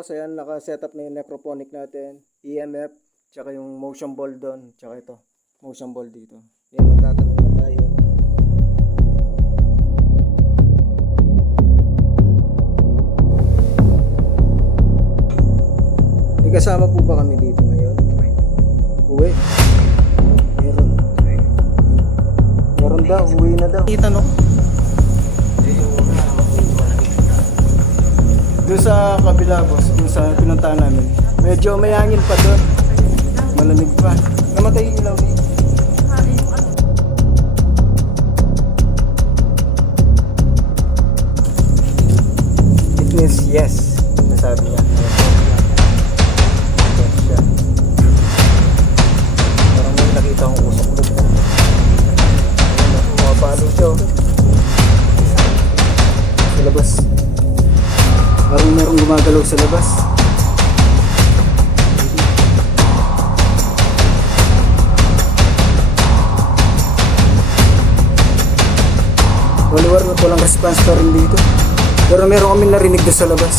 So yan, naka-setup na yung necrophonic natin, EMF, tsaka yung motion ball doon, tsaka ito, motion ball dito. Yan, magtatanong na tayo. May kasama po ba kami dito ngayon? Uwi? Meron daw, uwi na daw. Itanong. Doon sa kabila, boss, doon sa pinuntahan namin, medyo may hangin pa doon. Malamig pa. Namatay yung ilaw dito. Fitness, yes. Nasabi niya. Yes, siya. Parang may nakita akong usok-usok. Ayun, mapapalo siya. Sa labas. Parang merong gumagalaw sa labas. Walang response pa rin dito. Pero meron kami narinig doon sa labas.